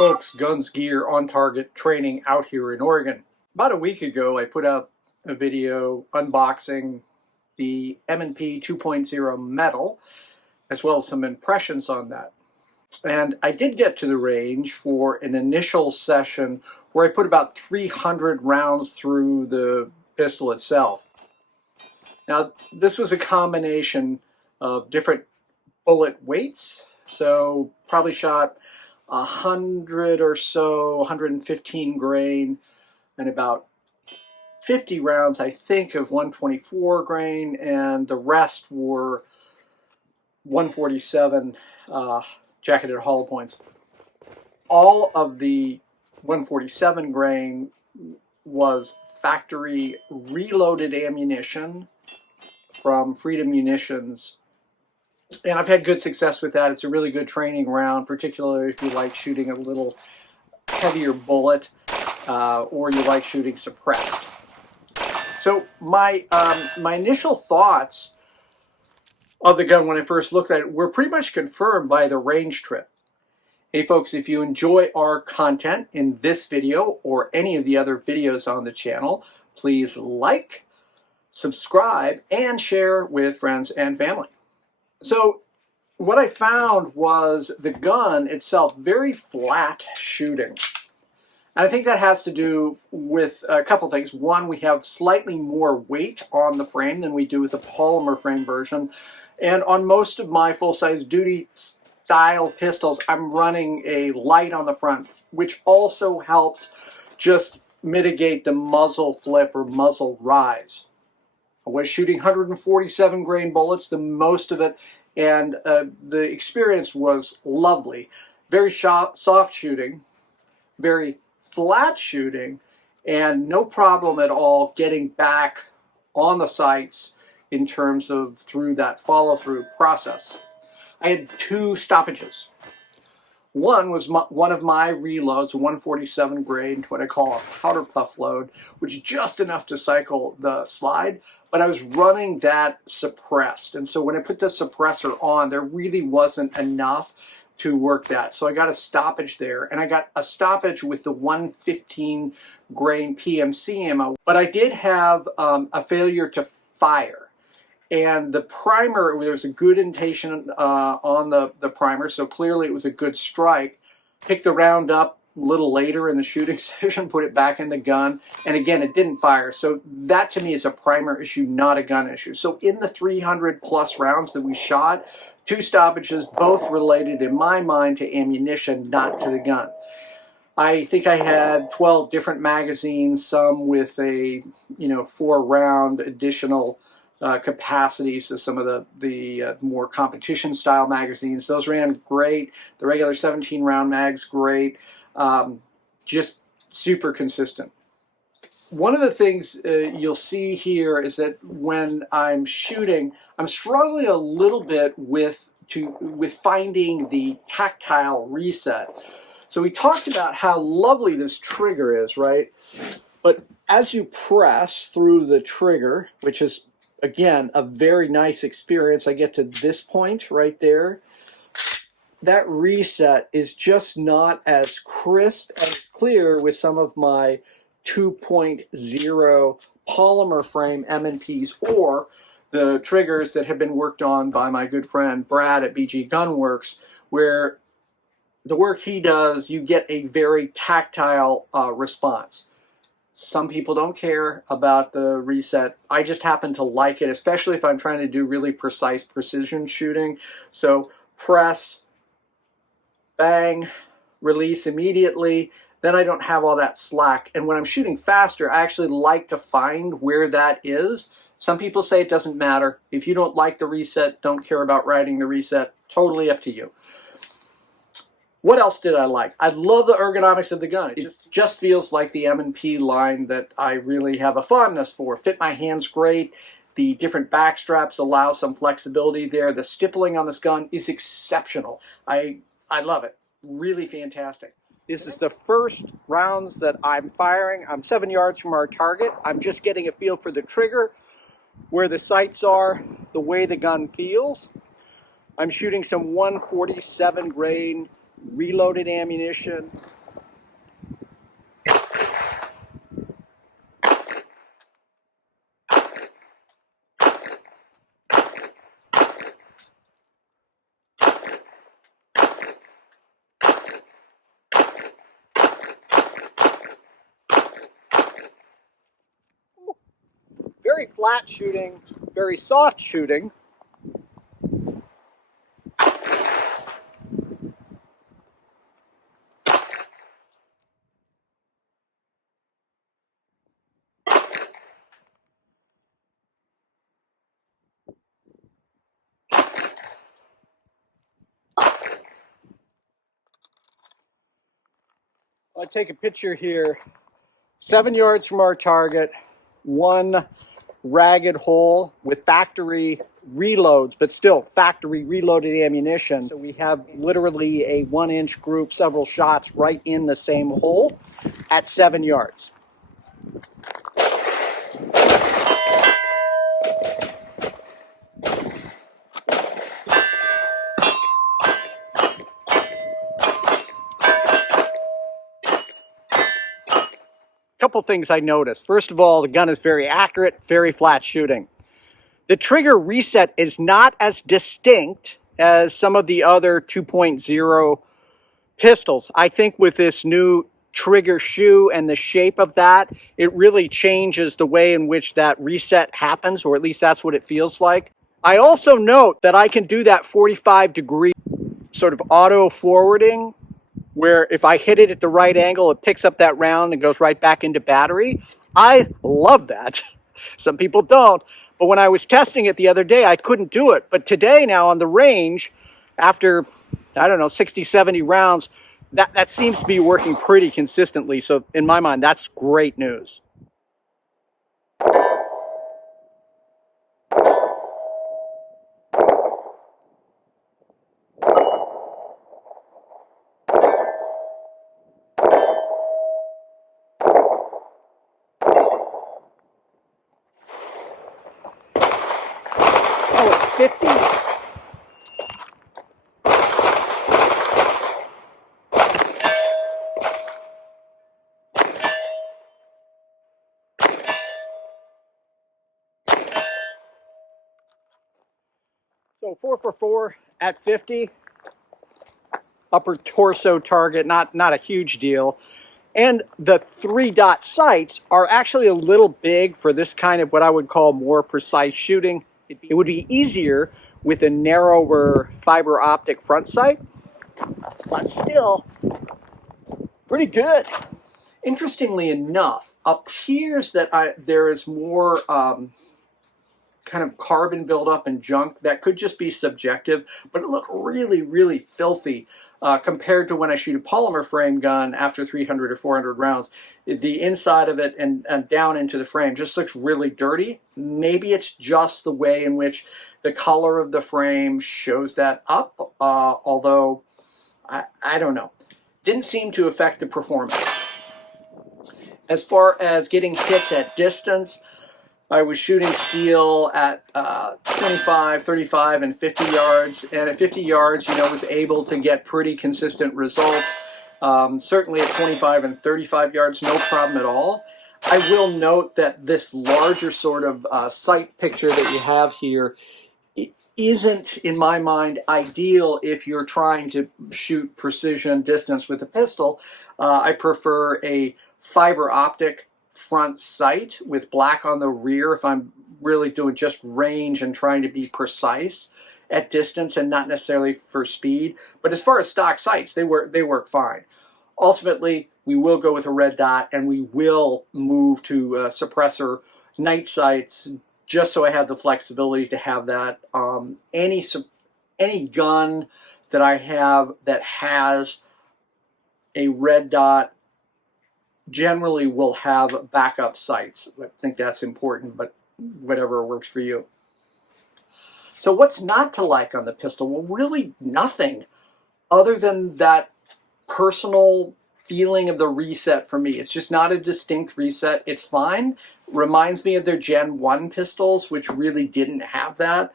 folks, guns, gear, on target training out here in Oregon. About a week ago, I put out a video unboxing the M&P 2.0 metal, as well as some impressions on that. And I did get to the range for an initial session where I put about 300 rounds through the pistol itself. Now, this was a combination of different bullet weights, so probably shot 100 or so, 115 grain, and about 50 rounds, I think, of 124 grain, and the rest were 147 jacketed hollow points. All of the 147 grain was factory reloaded ammunition from Freedom Munitions, and I've had good success with that. It's a really good training round, particularly if you like shooting a little heavier bullet or you like shooting suppressed. So my initial thoughts of the gun when I first looked at it were pretty much confirmed by the range trip. Hey folks, if you enjoy our content in this video or any of the other videos on the channel, please like, subscribe, and share with friends and family. So what I found was the gun itself very flat shooting. And I think that has to do with a couple things. One, we have slightly more weight on the frame than we do with the polymer frame version. And on most of my full-size duty style pistols, I'm running a light on the front, which also helps just mitigate the muzzle flip or muzzle rise. I was shooting 147 grain bullets, the most of it, and the experience was lovely. Very soft shooting, very flat shooting, and no problem at all getting back on the sights in terms of through that follow-through process. I had two stoppages. One was one of my reloads, a 147 grain, what I call a powder puff load, which is just enough to cycle the slide, but I was running that suppressed. And so when I put the suppressor on, there really wasn't enough to work that. So I got a stoppage there, and I got a stoppage with the 115 grain PMC ammo, but I did have a failure to fire. And the primer, there was a good indentation on the primer, so clearly it was a good strike. Picked the round up a little later in the shooting session, put it back in the gun, and again, it didn't fire. So that to me is a primer issue, not a gun issue. So in the 300 plus rounds that we shot, two stoppages, both related in my mind to ammunition, not to the gun. I think I had 12 different magazines, some with a 4-round additional capacity, so some of the more competition style magazines, those ran great. The regular 17-round mags, great. Just super consistent. One of the things you'll see here is that when I'm shooting, I'm struggling a little bit with finding the tactile reset. So we talked about how lovely this trigger is, right? But as you press through the trigger, which is again a very nice experience, I get to this point right there, that reset is just not as crisp and clear with some of my 2.0 polymer frame M&Ps or the triggers that have been worked on by my good friend Brad at BG Gunworks, where the work he does, you get a very tactile response. Some people don't care about the reset. I just happen to like it, especially if I'm trying to do really precise precision shooting. So press, bang, release immediately, then I don't have all that slack. And when I'm shooting faster, I actually like to find where that is. Some people say it doesn't matter. If you don't like the reset, don't care about riding the reset, totally up to you. What else did I like? I love the ergonomics of the gun. It just feels like the M&P line that I really have a fondness for. Fit my hands great. The different back straps allow some flexibility there. The stippling on this gun is exceptional. I love it. Really fantastic. This is the first rounds that I'm firing. I'm 7 yards from our target. I'm just getting a feel for the trigger, where the sights are, the way the gun feels. I'm shooting some 147 grain reloaded ammunition. Very flat shooting, very soft shooting. I'll take a picture here. 7 yards from our target, one ragged hole with factory reloads, but still factory reloaded ammunition. So we have literally a 1-inch group, several shots right in the same hole at 7 yards. Couple things I noticed. First of all, the gun is very accurate, very flat shooting. The trigger reset is not as distinct as some of the other 2.0 pistols. I think with this new trigger shoe and the shape of that, it really changes the way in which that reset happens, or at least that's what it feels like. I also note that I can do that 45-degree sort of auto forwarding, where if I hit it at the right angle, it picks up that round and goes right back into battery. I love that. Some people don't. But when I was testing it the other day, I couldn't do it. But today now on the range, after, I don't know, 60, 70 rounds, that seems to be working pretty consistently. So in my mind, that's great news. Oh, it's 50. So 4 for 4 at 50. Upper torso target, not a huge deal. And the 3-dot sights are actually a little big for this kind of what I would call more precise shooting. It would be easier with a narrower fiber optic front sight, but still pretty good. Interestingly enough, appears that there is more kind of carbon buildup and junk. That could just be subjective, but it looked really, really filthy. Compared to when I shoot a polymer frame gun after 300 or 400 rounds. The inside of it and down into the frame just looks really dirty. Maybe it's just the way in which the color of the frame shows that up, although I don't know. Didn't seem to affect the performance. As far as getting hits at distance, I was shooting steel at 25, 35, and 50 yards. And at 50 yards, was able to get pretty consistent results. Certainly at 25 and 35 yards, no problem at all. I will note that this larger sort of sight picture that you have here isn't, in my mind, ideal if you're trying to shoot precision distance with a pistol. I prefer a fiber optic front sight with black on the rear if I'm really doing just range and trying to be precise at distance and not necessarily for speed. But as far as stock sights, they work fine. Ultimately, we will go with a red dot and we will move to suppressor night sights just so I have the flexibility to have that. Any gun that I have that has a red dot generally will have backup sights. I think that's important, but whatever works for you. So what's not to like on the pistol? Well, really nothing other than that personal feeling of the reset for me. It's just not a distinct reset. It's fine. Reminds me of their Gen 1 pistols, which really didn't have that.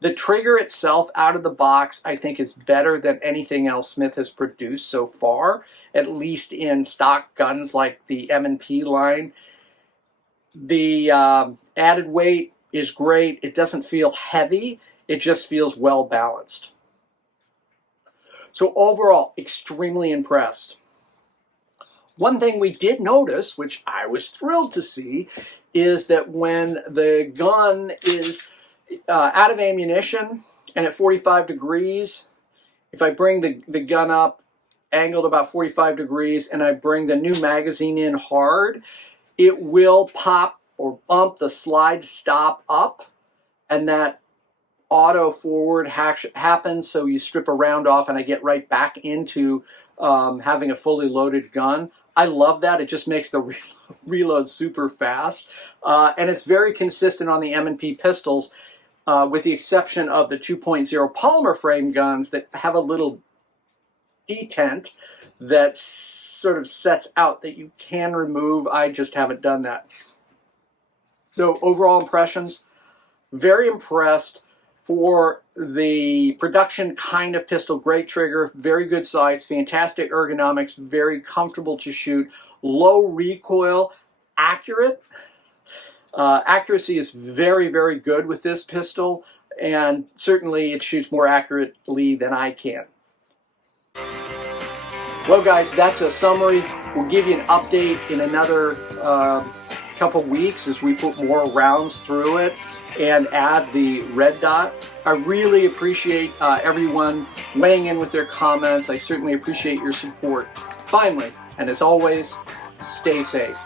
The trigger itself out of the box, I think, is better than anything else Smith has produced so far, at least in stock guns like the M&P line. The added weight is great. It doesn't feel heavy. It just feels well balanced. So overall, extremely impressed. One thing we did notice, which I was thrilled to see, is that when the gun is out of ammunition and at 45 degrees, if I bring the gun up angled about 45 degrees and I bring the new magazine in hard, it will pop or bump the slide stop up, and that auto forward happens, so you strip a round off and I get right back into having a fully loaded gun. I love that. It just makes the reload super fast. And it's very consistent on the M&P pistols, with the exception of the 2.0 polymer frame guns that have a little detent that sort of sets out that you can remove. I just haven't done that. So overall impressions, very impressed. For the production kind of pistol, great trigger, very good sights, fantastic ergonomics, very comfortable to shoot, low recoil, accurate. Accuracy is very, very good with this pistol, and certainly it shoots more accurately than I can. Well guys, that's a summary. We'll give you an update in another couple weeks as we put more rounds through it and add the red dot. I really appreciate everyone weighing in with their comments. I certainly appreciate your support. Finally, and as always, stay safe.